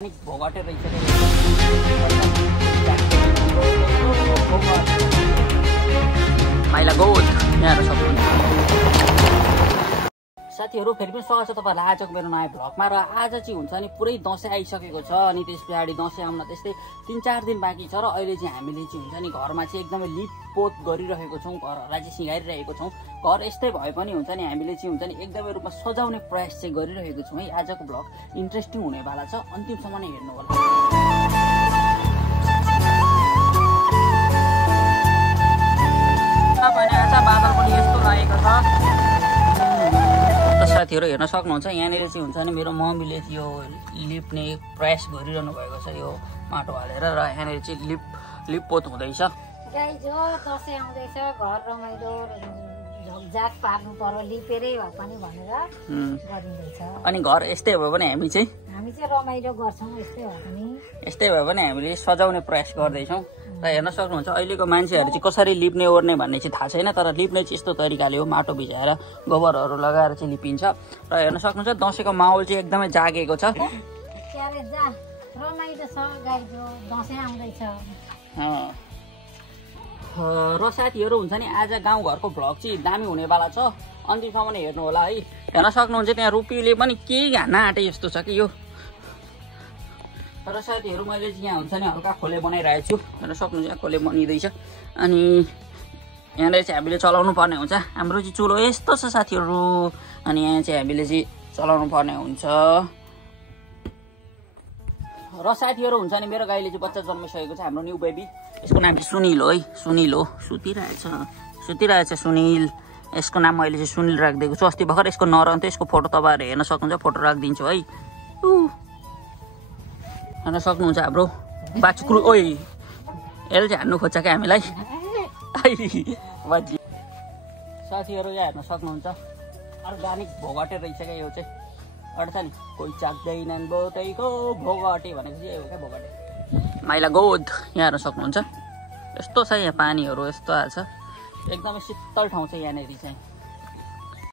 भोगटे रहेछ माइला गौत यहाँ सक्नुहुन्छ साथीहरु। फेरि पनि स्वागत छ तपाईहरुलाई आजको मेरो नयाँ भ्लगमा। र आज चाहिँ हुन्छ नि पुरै दशैं आइसकेको छ अनि त्यस पछाडी दशैं आउन त्यस्तै 3-4 दिन बाँकी छ। र अहिले चाहिँ हामीले चाहिँ हुन्छ नि घरमा चाहिँ एकदमै लिपपोत गरिरहेको छौं, घरहरुलाई चाहिँ सिंगारिरहेको छौं। घर यस्तै भए पनि हुन्छ नि हामीले चाहिँ हुन्छ नि एकदमै रूपमा सजाउने प्रयास चाहिँ गरिरहेको छौं है। आजको भ्लग इन्ट्रेस्टिङ हुनेवाला छ, अन्तिमसम्म नै हेर्नु होला। बादल पनि यस्तो लागेको छ साथीहरु, हेर्न सक्नुहुन्छ। यहाँनिर चाहिँ हुन्छ नि मेरो मम्मीले यो लिप्ने प्रयास गरिरहनु भएको छ यो माटो हालेर। र यहाँनिर चाहिँ लिपपोत हुँदैछ। गाइज हो दशैं आउँदैछ, घर रमाइलो झकझाक पार्नु पर्यो, लिपेरै भए पनि भनेर गरिँदैछ। अनि घर यस्तै भयो भने हामी चाहिँ रमाइलो गर्छौँ। यस्तै भयो भने हामीले सजाउने प्रयास गर्दैछौँ। र हेर्न सक्नुहुन्छ अहिलेको मान्छेहरू चाहिँ कसरी लिप्ने ओर्ने भन्ने चाहिँ थाहा छैन, तर लिप्ने चाहिँ यस्तो तरिकाले हो, माटो भिजाएर गोबरहरू लगाएर चाहिँ लिपिन्छ। र हेर्न सक्नुहुन्छ दशैंको माहौल चाहिँ एकदमै जागेको छ। र साथीहरू हुन्छ नि आज गाउँघरको भ्लग चाहिँ दामी हुनेवाला छ, अन्तिमसम्म नै हेर्नु होला है। हेर्न सक्नुहुन्छ त्यहाँ रुपीले पनि केही हान्न आँटे जस्तो छ कि यो। र साथीहरू मैले चाहिँ यहाँ हुन्छ नि हल्का खोले बनाइरहेको छु। हेर्न सक्नुहुन्छ यहाँ खोले बनिँदैछ। अनि यहाँनिर चाहिँ हामीले चलाउनु पर्ने हुन्छ। हाम्रो चाहिँ चुलो यस्तो छ साथीहरू, अनि यहाँ चाहिँ हामीले चाहिँ चलाउनु पर्ने हुन्छ। र साथीहरू हुन्छ नि मेरो गाईले चाहिँ बच्चा जन्मिसकेको छ, हाम्रो न्यू बेबी। यसको नाम चाहिँ सुनिल हो है, सुनिल हो। सुतिरहेछ सुनिल। यसको नाम मैले चाहिँ सुनिल राखिदिएको छु। अस्ति भर्खर यसको नरहन्थ्यो, यसको फोटो तपाईँहरू हेर्न सक्नुहुन्छ, फोटो राखिदिन्छु है। हेर्न सक्नुहुन्छ हाम्रो बाछुक्रु। ओइ यसले चाहिँ हान्नु खोज्छ क्या हामीलाई। साथीहरू यहाँ हेर्न सक्नुहुन्छ अर्ग्यानिक भोगटे रहेछ क्या यो चाहिँ। अड्छ नि कोही चाख्दैनन् बोतैको भोगटे भनेको चाहिँ यो क्या भोगटे माइला गौद। यहाँ हेर्न सक्नुहुन्छ यस्तो छ यहाँ पानीहरू यस्तो आएको छ, एकदमै शीतल ठाउँ छ यहाँनिर चाहिँ।